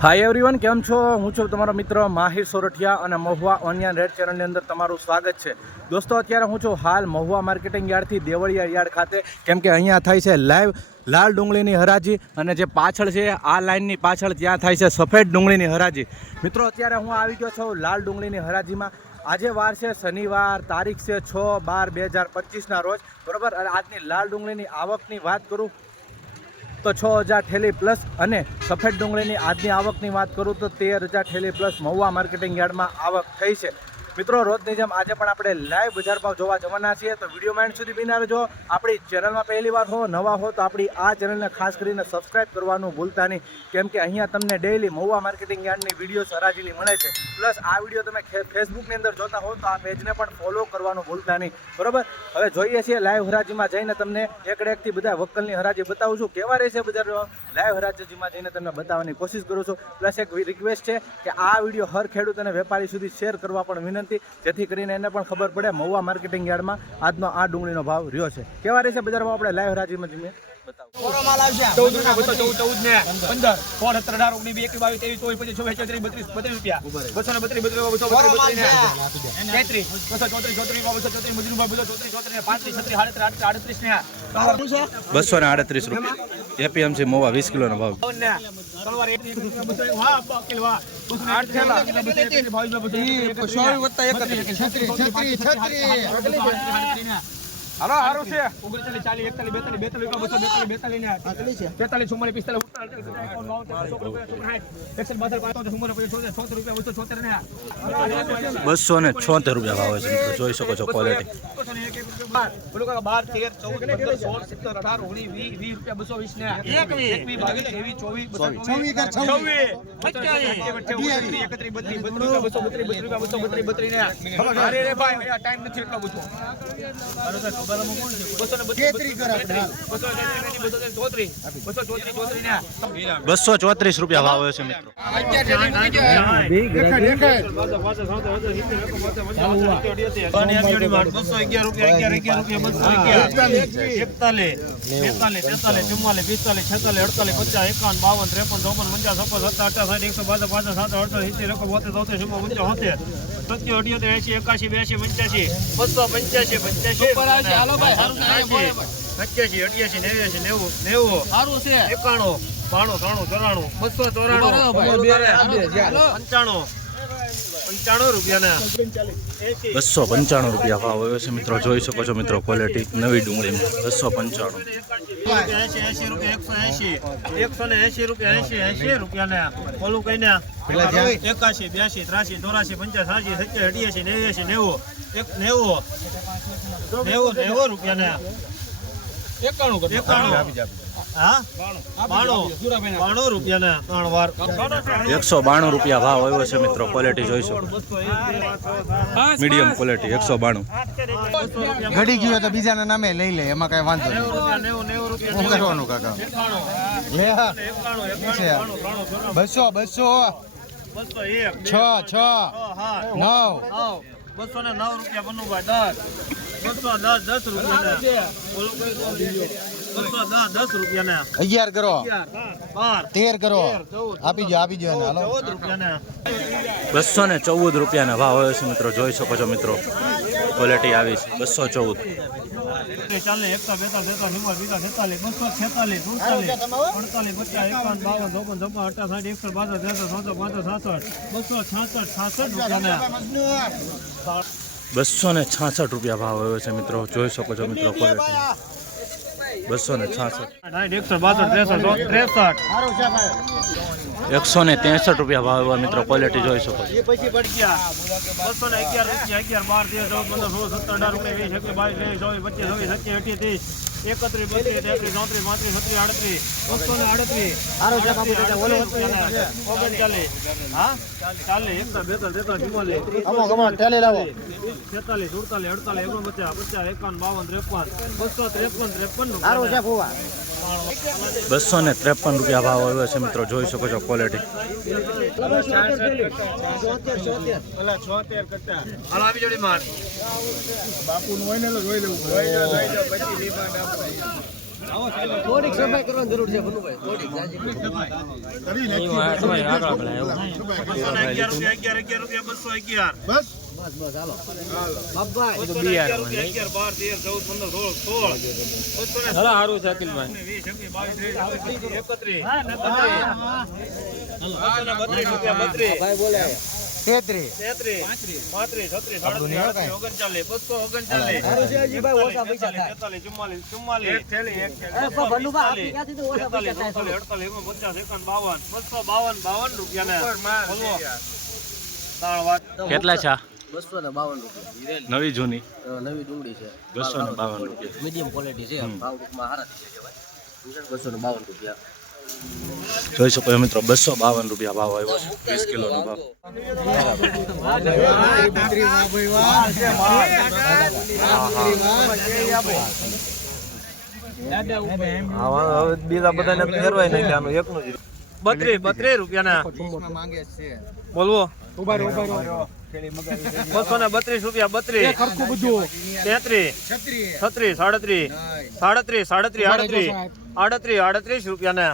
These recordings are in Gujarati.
હાય એવરીવન કેમ છો? હું છું તમારો મિત્ર માહિર સોરઠિયા અને મહુવા ઓનિયન રેડ ચેનલની અંદર તમારું સ્વાગત છે. દોસ્તો, અત્યારે હું છું હાલ મહુવા માર્કેટિંગ યાર્ડથી દેવળિયા યાર્ડ ખાતે. કેમ કે અહીંયા થાય છે લાઈવ લાલ ડુંગળીની હરાજી અને જે પાછળ છે આ લાઇનની પાછળ ત્યાં થાય છે સફેદ ડુંગળીની હરાજી. મિત્રો, અત્યારે હું આવી ગયો છું લાલ ડુંગળીની હરાજીમાં. આજે વાર છે શનિવાર, તારીખ છે છ બાર બે હજાર પચીસના રોજ. બરોબર? આજની લાલ ડુંગળીની આવકની વાત કરું તો છ હજાર ઠેલી પ્લસ અને સફેદ ડુંગળીની આજની આવકની વાત કરું તો તેર હજાર ઠેલી પ્લસ મહુવા માર્કેટિંગ યાર્ડમાં આવક થઈ છે. મિત્રો, રોજની જેમ આજે પણ આપણે લાઈવ બજાર ભાવ જોવા જવાના છીએ. તો વીડિયો માઇન્ડ સુધી બિના રહેજો આપણી ચેનલમાં પહેલી વાર હો, નવા હો, તો આપણી આ ચેનલને ખાસ કરીને સબસ્ક્રાઇબ કરવાનું ભૂલતા નહીં. કેમ કે અહીંયા તમને ડેઈલી મહુવા માર્કેટિંગ યાર્ડની વીડિયો હરાજીની મળે છે. પ્લસ આ વીડિયો તમે ફેસબુકની અંદર જોતા હો, તો આ પેજને પણ ફોલો કરવાનું ભૂલતા નહીં. બરોબર? હવે જોઈએ છીએ લાઈવ હરાજીમાં જઈને તમને એકડે એકથી બધા વકલની હરાજી બતાવું છું. કેવા રહેશે બજાર લાઈવ હરાજીમાં જઈને તમને બતાવવાની કોશિશ કરું છું. પ્લસ એક રિક્વેસ્ટ છે કે આ વીડિયો હર ખેડૂત અને વેપારી સુધી શેર કરવા પણ વિનંતી જેથી કરીને એને પણ ખબર પડે, મહુવા માર્કેટિંગ યાર્ડમાં આજનો આ ડુંગળીનો ભાવ રહ્યો છે. કેવા રહેશે બજારમાં આપણે? લાઈવ રાજીમાં રૂપિયા બસો ને છત્રીસ આડત્રીસ આડત્રીસ ને બસો ને આડત્રીસ રૂપિયા એપીએમસી મોવા વીસ કિલોનો ભાવ બાવન ને તલવાર એક હાલો હારું છે. ઓગણચાલીસ ચાલીસ એકતાલીસ બેતાલીસ બેતાલીસ બસો બેતાલીસ બેતાલીસ ને તેતાલીસ ચુમ્માલીસ પિસ્તાલીસ બસો ને છોતેર રૂપિયા ભાવે છે જોઈ શકો છો ક્વોલિટી બસો ને બસો બત્રીસ બત્રીસ ટાઈમ નથી એટલો બધો બસો ને બત્રીસ બસો બસો ચોત્રીસ ચોત્રીસ ને. બસો ચોત્રીસ રૂપિયા ભાવ છે, મિત્રો. સત્યો અઢિયોતેર એસી એકાશી બેસી પંચ્યાસી બસો પંચ્યાસી પંચ્યાસી પંચ્યાસી અઠ્યાસી નેવ્યાસી નેવું નેવું એકાણું બાણું ત્રાણું ચોરાણું બસો ચોરાણું. પંચાણું. પંચાણું રૂપિયાના. બસો પંચાણું રૂપિયા ભાવ આવ્યો છે મિત્રો. જોઈ શકો છો મિત્રો ક્વોલિટી નવી ડુંગળીમાં બસો પંચાણું. એસી એસી રૂપિયા એકસો એસી. એકસો ને એસી રૂપિયા એસી એસી રૂપિયા ને ઓલું કઈ ને એકાશી બ્યાસી ત્રાસી ચોરાસી પંચાસ સાસી સત્યાસી અઠ્યાસી નેવ્યાસી નેવું. એક નેવું. નેવું નેવું રૂપિયા એકાણું એકસો બાણું રૂપિયા ભાવ આવ્યો છે મિત્રો ક્વોલિટી જોઈશો. મીડિયમ ક્વોલિટી એકસો બાણું. ઘડી ગયું તો બીજાના નામે લઈ લે એમાં કઈ વાંધો નહીં. કરવાનું કાકા? બસો બસો. છ છ. નવ. બસો ને નવ રૂપિયા બનવું ભાઈ દસ. બસો અગિયાર. કરો. તેર કરો આપી જો આપી જો એને. હાલો. ચૌદ રૂપિયા ને બસો ને ચૌદ રૂપિયાના ભાવ આવ્યો છે મિત્રો. જોઈ શકો છો મિત્રો. ક્વોલિટી આવી છે. બસો ચૌદ. ચાલે એકસો બેતાલીસ તેતાલીસ ચુમ્માલીસ પિસ્તાલીસ છેતાલીસ બસો છેતાલીસ સુડતાલીસ અડતાલીસ પચાસ એકાવન બાવન ચોપન છપ્પન અઠાવન સાઠ એકસો બાસઠ ચોસઠ પાંસઠ સાસઠ બસો છાસઠ છાસઠ રૂપિયા ને બસો ને છાસઠ રૂપિયા ભાવ આવ્યો છે મિત્રો. જોઈ શકો છો મિત્રો ક્વોલિટી બસો ને છાસઠ એકસો બાસઠ ત્રેસઠ ત્રેસઠ. એકસો ને ત્રેસઠ રૂપિયા ભાવ એવા મિત્રો ક્વોલિટી જોઈ શકો છેતાલીસ સુડતાલીસ અડતાલીસ ઓગણપચાસ પચાસ એકાવન બાવન ત્રેપન બસો ત્રેપન ત્રેપન બસો ને ત્રેપન રૂપિયા ભાવ આવ્યો છે મિત્રો, જોઈ શકો છો ક્વોલિટી હાલો આવી જોડી માર બસો. ને અગિયાર બસ હાલો. બસો અગિયાર બસ અગિયાર રૂપિયા અગિયાર બાર તેર ચૌદ પંદર સોળ સોળ. બસો ને સારું છે ઓગણચાલીસ બસો ઓગણચાલીસ. તેતાલીસ ચુમ્માલીસ ચુમ્માલીસ. અડતાલીસ અડતાલીસ પચાસ એકાવન બાવન. બસો બાવન બાવન રૂપિયા ને દાળ વાત કેટલા છે? બસો ને બાવન રૂપિયા. નવી જૂની? નવી ડુંગળી છે. બસો ને બાવન રૂપિયા. મીડિયમ ક્વોલિટી છે. ભાવ ટૂંકમાં હારા છે બસો ને બાવન રૂપિયા. જોઈ શકો છો મિત્રો બસો બાવન રૂપિયા ભાવ આવ્યો છે. વીસ કિલોનો ભાવ. બીજા બધાને ફેરવાય નાખ્યા એકનું જ બત્રીસ બત્રીસ રૂપિયાના. માંગે છે બોલવો. બસો ને બત્રીસ રૂપિયા બત્રીસ. તેત્રીસ. છત્રીસ. સાડત્રીસ. સાડત્રીસ સાડત્રીસ આડત્રીસ. આડત્રીસ આડત્રીસ રૂપિયા ને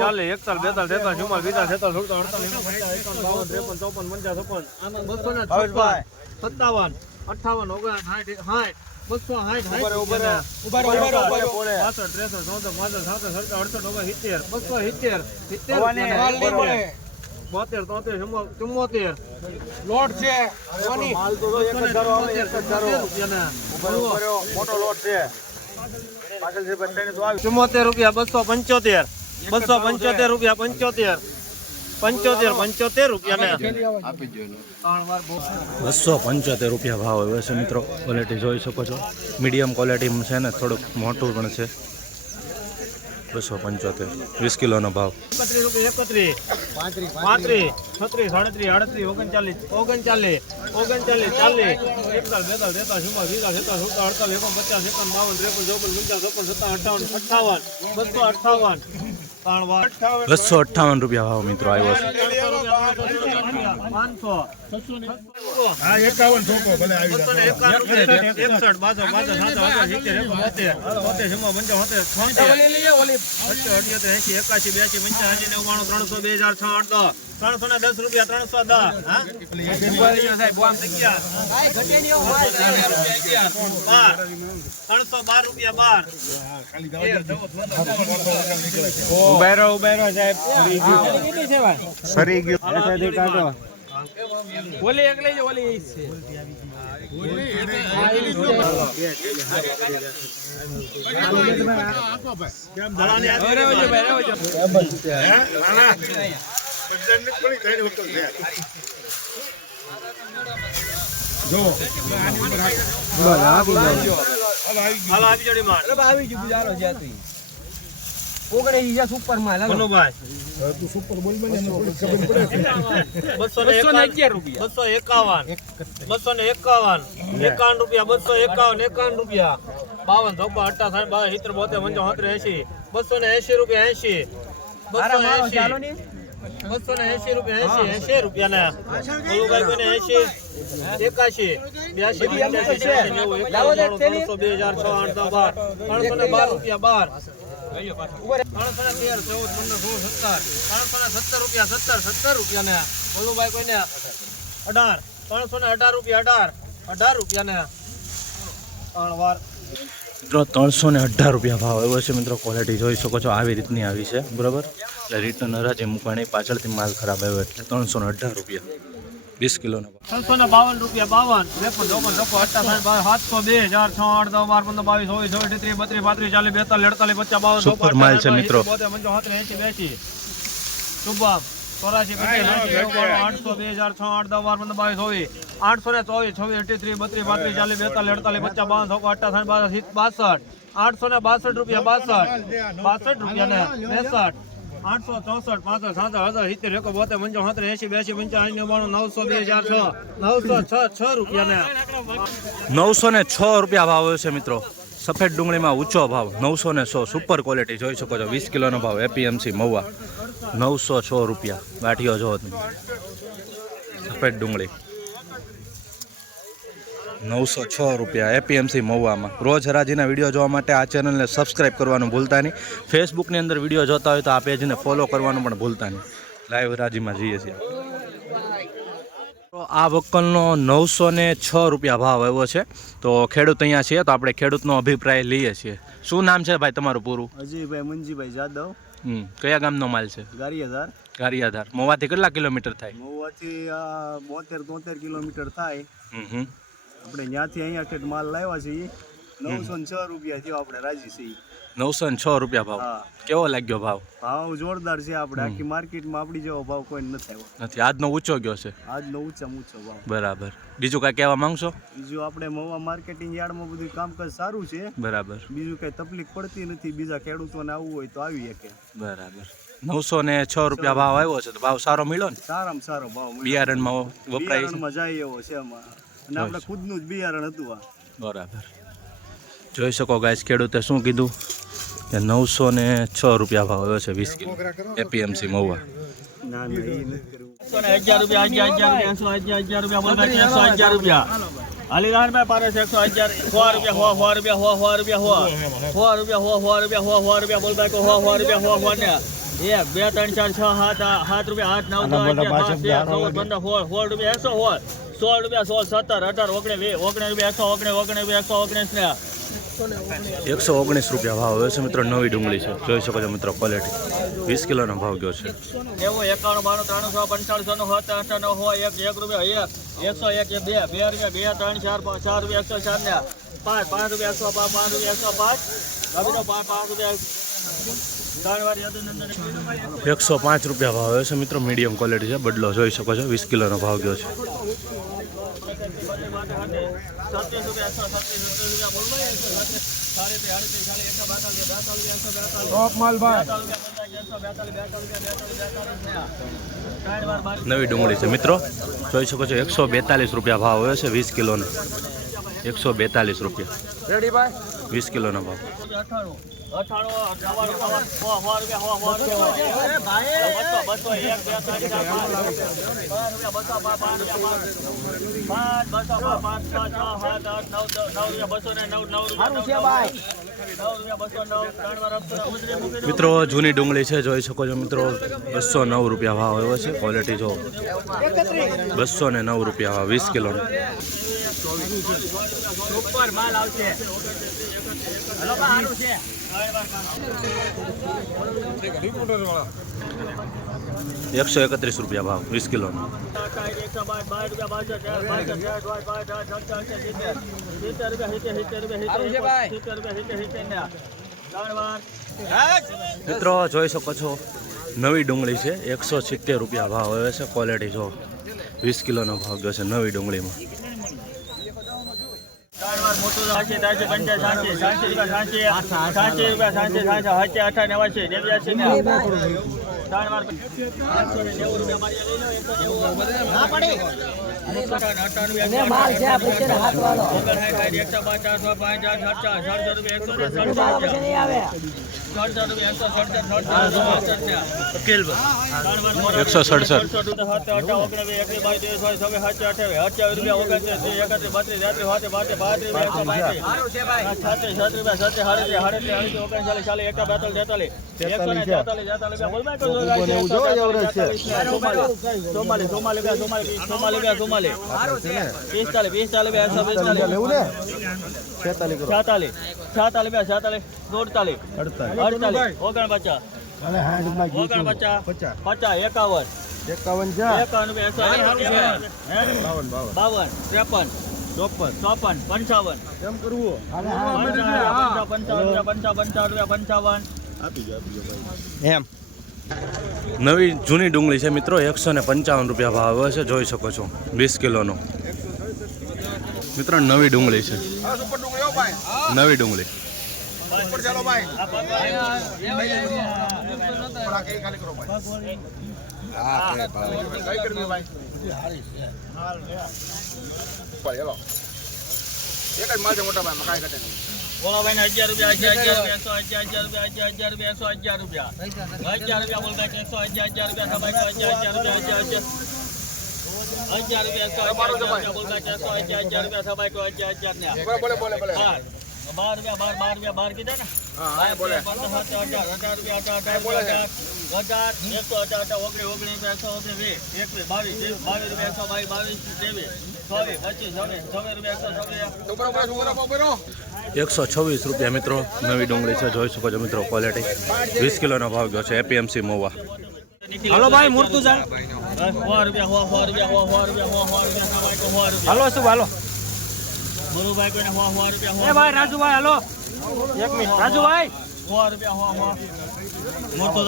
ચાલીસ એકતાલીસ બેતાલીસ તેતાલીસ ચુમ્માલીસ પિસ્તાલીસ છેતાલીસ સુડતાલીસ અડતાલીસ ઓગણપચાસ એકાવન બાવન ત્રેપન ચોપન પંચાવન છપ્પન બસો ને છપ્પન સત્તાવન અઠાવન ઓગણ સાઠ સાઠ બસો સાઠ પાસઠ ત્રેસઠ ચૌદ પાંસઠ સાસઠ સડસઠ ઓગણ સિત્તેર બસો સિત્તેર. સિત્તેર બોતેર તોતેર ચુમ્મોતેર. લોટ છે ચુમ્મોતેર રૂપિયા બસો પંચોતેર. બસો પંચોતેર રૂપિયા પંચોતેર. પંચોતેર પંચોતેર રૂપિયા બસો પંચોતેર રૂપિયા ભાવ આવ્યો છે મિત્રો. ક્વોલિટી જોઈ શકો છો. મીડિયમ ક્વોલિટીમાં છે ને થોડુંક મોટું પણ છે. બસો પંચોતેર. વીસ કિલોનો ભાવ. એકત્રીસ પાંત્રીસ છત્રીસ સાડત્રીસ આડત્રીસ ઓગણચાલીસ ઓગણચાલીસ ઓગણચાલીસ ચાલીસ. એકતાલીસ બેતાલીસ તેતાલીસ ચુમ્માલીસ પિસ્તાલીસ છેતાલીસ સુડતાલીસ અડતાલીસ એકોણ પચાસ એકાવન બાવન ત્રેપન ચોપન પંચાવન છપ્પન સત્તાવન અઠાવન અઠાવન બસો અઠાવન બસો અઠ્ઠાવન રૂપિયા ભાવ મિત્રો આવ્યો છે. પાંચસો. હા એકાવન છોકો ભલે એકસઠ બાસઠ બાસઠ સાત સિત્તેર એકો બોતેર બોતેર જમા પંચાવન છોતેર અઠ્યોતેર એસી એકાસી બ્યાસી પંચ્યાસી નેવું ત્રણસો બે હજાર છ આઠ દસ. ત્રણસો ને દસ રૂપિયા ત્રણસો દસ. બાર. ત્રણસો બાર રૂપિયા બાર. ઉભેરો ઉભેરો સાહેબ. સરી ગયું. ઓલી એક લઈ ઓલી છે. આવી જોડી માર આવી ગયું બીજારો જ્યાંથી ઓગણીસ ગયા સુપર માલ હાલો. મનુભાઈ બસો ને એકાવન. અગિયાર રૂપિયા બસો એકાવન. બસો ને એકાવન. એકાવન રૂપિયા બસો એકાવન એકાવન રૂપિયા. બાવન ચોપન અઠ્ઠા બાવન સિત્તેર બોતેર પંચાવન સત્તર એસી બસો ને એસી રૂપિયા એસી બસો ને. એસી બસો ને એસી રૂપિયા એસી એસી રૂપિયા ને એસી એકાશી બ્યાસી ત્રણસો બે હજાર છ આઠ દસ બાર ત્રણસો ને બાર રૂપિયા બાર. ત્રણસો ને તેર ચૌદ પંદર સોળ સત્તર ત્રણસો ને સત્તર રૂપિયા સત્તર સત્તર રૂપિયા ને બોલું કોઈને? અઢાર. ત્રણસો ને અઢાર રૂપિયા અઢાર. અઢાર રૂપિયા ને ત્રણ વાર. મિત્રો ત્રણસો ને અઢાર રૂપિયા ભાવ આવ્યો છે. મિત્રો ક્વોલિટી જોઈ શકો છો આવી રીતની આવી છે. બરાબર? એટલે રિટર્ન હરાજી મૂકવાની પાછળથી માલ ખરાબ આવ્યો એટલે ત્રણસો ને અઢાર રૂપિયા. વીસ કિલોનો ત્રણસો ને બાવન રૂપિયા બાવન. ત્રેપન ચોપન છપ્પન અઠ્ઠાવન બાવન સાતસો બે હજાર છ આઠ દસ બાર પંદર બાવીસ ચોવીસ ચોવીસ ત્રીસ બત્રીસ પાંત્રીસ ચાલીસ બેતાલીસ અડતાલીસ પચાસ બાવન સુપર માલ છે મિત્રો. બોતેર બેસી ચોરાસી આઠસો બે હજાર છ આઠ દસ બાર પંદર બાવીસ ચોવીસ. આઠસો ને ચોવીસ છવ્વીસ અઠ્ઠી ત્રીસ બત્રીસ પાંત્રીસ ચાલીસ બેતાલીસ અડતાલીસ પચાસ બાવન ચોપન અઠ્ઠાવન બાસઠ. આઠસો ને બાસઠ રૂપિયા બાસઠ. બાસઠ રૂપિયા ને બેસઠ. આઠસો ચોસઠ પાસઠ સાત હજાર સિત્તેર એકો બોતેર પંચાવન સત્તર એસી બ્યાસી પંચાવન નવ્વાણું નવસો બે હજાર છ. નવસો છ છ રૂપિયા ને. નવસો ને છ રૂપિયા ભાવ છે મિત્રો. સફેદ ડુંગળીમાં ઊંચો ભાવ, નવસો ને સો સુપર ક્વોલિટી જોઈ શકો છો. વીસ કિલોનો ભાવ એપીએમસી મહુવા, નવસો છ રૂપિયા. ગાંઠિયો જો સફેદ ડુંગળી. નવસો છ રૂપિયા એપીએમસી મહુવામાં. રોજ હરાજીના વીડિયો જોવા માટે આ ચેનલને સબસ્ક્રાઇબ કરવાનું ભૂલતા નહીં. ફેસબુકની અંદર વીડિયો જોતા હોય તો આ પેજને ફોલો કરવાનું પણ ભૂલતા નહીં. લાઈવ હરાજીમાં જઈએ છીએ. આ વક્કલનો નવસો ને છ રૂપિયા ભાવ આવ્યો છે. તો ખેડૂત અહીંયા છીએ તો આપણે ખેડૂતનો અભિપ્રાય લઈએ છીએ. શું નામ છે ભાઈ તમારું પૂરું? અજયભાઈ મુંજીભાઈ જાદવ. હમ કયા ગામનો માલ છે? ગારિયાધાર. ગારિયાધાર. મોવાથી કેટલા કિલોમીટર થાય? મહુવાથી બોતેર તોતેર કિલોમીટર થાય. આપણે ત્યાંથી અહીંયા માલ લાવ્યા છીએ. નવસો છ રૂપિયા થયો આપણે રાજી છીએ. નવસો ને છ રૂપિયા ભાવ. કેવો લાગ્યો ભાવ? ભાવ જોરદાર છે આપણે. આખી માર્કેટમાં આપણી જેવો ભાવ કોઈ નથી આવ્યો. નથી. આજનો ઊંચો ગયો છે. આજનો ઊંચામાં ઊંચો ભાવ. બરાબર. બીજું કાંઈ કહેવા માંગશો? બીજું આપણે મવા માર્કેટિંગ યાર્ડમાં બધું કામકાજ સારું છે. બરાબર. બીજું કઈ તકલીફ પડતી નથી. બીજા ખેડૂતોને આવવું હોય તો આવી શકે. બરાબર. નવસો ને છ રૂપિયા ભાવ આવ્યો છે. તો ભાવ સારો મળ્યો ને? સારામાં સારો ભાવ બિયારણમાં વપરાય બિયારણમાં જાય એવો છે અને આપણે ખુદનું જ બિયારણ હતું આ. બરાબર. જોઈ શકો ગાઈસ ખેડૂતે શું કીધું? એ નવસો ને છ રૂપિયા ભાવ આવ્યો છે વીસ કિલો એપીએમસી મહુવા એક બે ત્રણ ચાર છ સાત સાત રૂપિયા આઠ નવ ચૌદ પંદર સોળ સોળ રૂપિયા એકસો સોળ સોળ રૂપિયા સોળ સત્તર અઢાર ઓગણી વીસ ઓગણી રૂપિયા એકસો ઓગણી ઓગણી એકસો ઓગણીસ ને એકસો ઓગણીસ રૂપિયા ભાવ હવે છે મિત્રો નવી ડુંગળી છે. જોઈ શકો છો મિત્રો ક્વોલિટી વીસ કિલોનો ભાવ ગયો છે. નેવું એકાણું બાણું ત્રણસો સો નો સો નું સત્તર અઠાણું એક એક રૂપિયા એક એકસો એક બે બે રૂપિયા બે ત્રણ ચાર ચાર રૂપિયા એકસો ચાર ને પાંચ પાંચ રૂપિયા એકસો પાંચ પાંચ રૂપિયા એકસો પાંચ. રવિનો પાંચ પાંચ રૂપિયા એકસો પાંચ. રૂપિયા ભાવ છે મિત્રો મીડિયમ ક્વોલિટી છે બદલો જોઈ શકો છો વીસ કિલોનો ભાવ ગયો છે. રૂપિયા એકસો રૂપિયા એકસો સાડી આડત્રીસ એકસો બેતાલીસ બેતાલીસ એકસો બેતાલીસ. નવી ડુંગળી છે. મિત્રો જોઈ શકો છો એકસો બેતાલીસ રૂપિયા ભાવ આવ્યો છે વીસ કિલોનો. એકસો બેતાલીસ રૂપિયા. વીસ કિલોનો ભાવ. મિત્રો જૂની ડુંગળી છે જોઈ શકો છો મિત્રો બસો નવ રૂપિયા ભાવ આવ્યો છે ક્વોલિટી જો બસો ને નવ રૂપિયા ભાવ વીસ કિલોનો સુપર માલ આવશે એકસો એકત્રીસ રૂપિયા ભાવ વીસ કિલોનો. મિત્રો જોઈ શકો છો નવી ડુંગળી છે એકસો સિત્તેર રૂપિયા ભાવ આવે છે ક્વોલિટી જો. વીસ કિલોનો ભાવ ગયો છે નવી ડુંગળીમાં. ત્રણ સાચી પંચાસ સાંસી સાંસી રૂપિયા સાંસી સાંસી રૂપિયા સાંસી સાંસી હચ્ચે અઠા નેવાસી નેવ્યાસી ને ત્રણ વાર આઠસો ને નેવું રૂપિયા મારી લઈ લો એકસો નેવું છે એકસો પાંચ એકસો સડસઠ પિસ્તાલીસ પિસ્તાલીસ પિસ્તાલીસ છેતાલીસ. છેતાલીસ રૂપિયા છેતાલીસ. સુડતાલીસ અડતાલીસ. ઓગણપચાસ. ઓગણ પચાસ. એકાવન. એકાવન એકાવન એકાવન. બાવન ત્રેપન. ચોપન. ચોપન પંચાવન. કેમ કરવું? પંચાવન પંચાવન પંચાવન પંચાવન. રૂપિયા પંચાવન એમ. નવી જૂની ડુંગળી છે મિત્રો એકસો ને પંચાવન રૂપિયા ભાવ આવે છે જોઈ શકો છો વીસ કિલોનો. મિત્રો નવી ડુંગળી છે નવી ડુંગળી ગોવાભાઈ ને અગિયાર રૂપિયા અગિયાર અગિયાર રૂપિયા અગિયાર રૂપિયા અગિયાર રૂપિયા અગિયાર રૂપિયા બોલતા અગિયાર રૂપિયા અગિયાર અગિયાર અગિયાર રૂપિયા એકસો અગિયાર રૂપિયા બોલતા ચારસો અગિયાર અગિયાર રૂપિયા સબાઈ તો અગિયાર અગિયાર ને બાર બાર રૂપિયા બાર બાર રૂપિયા બાર કીધા ને હા બોલે અઢાર અઢાર રૂપિયા અઢાર અઢાર અઢાર એકસો અઢાર અઢાર ઓગણીસ ઓગણીસ એકસો ઓગણીસ વીસ એકવીસ બાવીસ ત્રેવીસ બાવીસ રૂપિયા એકસો બાવીસ બાવીસ ત્રેવીસ ચોવીસ પચીસ છવ્વીસ છવ્વીસ રૂપિયા એકસો છવ્વીસ એકસો છવ્વીસ રૂપિયા મિત્રો નવી ડુંગળી છે જોઈ શકો છો મિત્રો ક્વોલિટી વીસ કિલોનો ભાવ ગયો છે એપીએમસી મોવા. હાલો ભાઈ મૂર્તું હાલો શું હાલો મરુભાઈ ભાઈ રાજુભાઈ હાલો. એક મિનિટ. રાજુભાઈ? સો રૂપિયા સો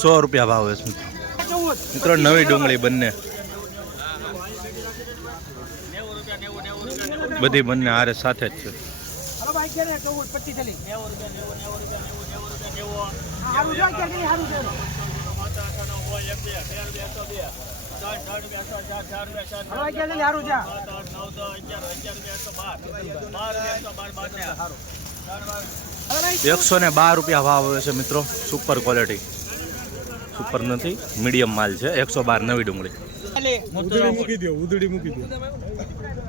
સો રૂપિયા ભાવ છે મિત્રો. મિત્રો નવી ડુંગળી બંને. બધી બંને હારે સાથે જ છે. રૂપિયા એકસો ને બાર રૂપિયા ભાવ આવે છે મિત્રો સુપર ક્વોલિટી સુપર નથી મીડિયમ માલ છે એકસો બાર નવી ડુંગળી.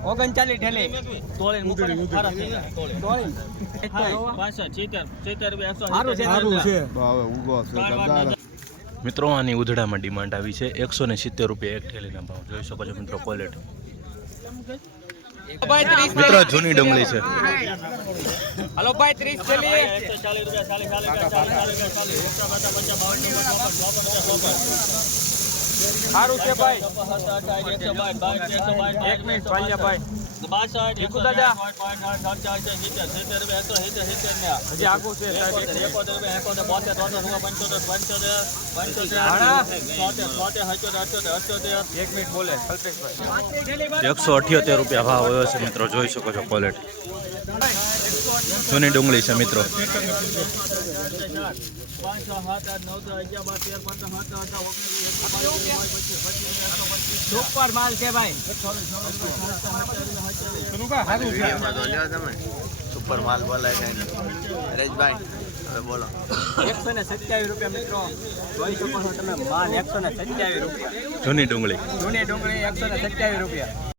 ઓગણચાલીસ ઠેલી મિત્રો આની ઉધડામાં ડિમાન્ડ આવી છે. એકસો ને સિત્તેર રૂપિયા એક થેલીના ભાવ. જોઈ શકો છો મિત્રો ક્વોલિટી મિત્રો જૂની ડુંગળી છે. હલો ભાઈ ત્રીસ થેલી. સારું છે ભાઈ. એક મિનિટ ભાઈ. એકસો અઠ્યોતેર રૂપિયા ભાવ આવ્યો છે મિત્રો જોઈ શકો છો ક્વોલિટી જૂની ડુંગળી છે મિત્રો. સુપર માલ છે ભાઈ. સુપર માલ બોલાય હરેશભાઈ હવે બોલો. એકસો ને સત્યાવીસ રૂપિયા મિત્રો. જોઈ શકો છો તમે માલ એકસો ને સત્યાવીસ રૂપિયા. જૂની ડુંગળી. જૂની ડુંગળી એકસો ને સત્યાવીસ રૂપિયા.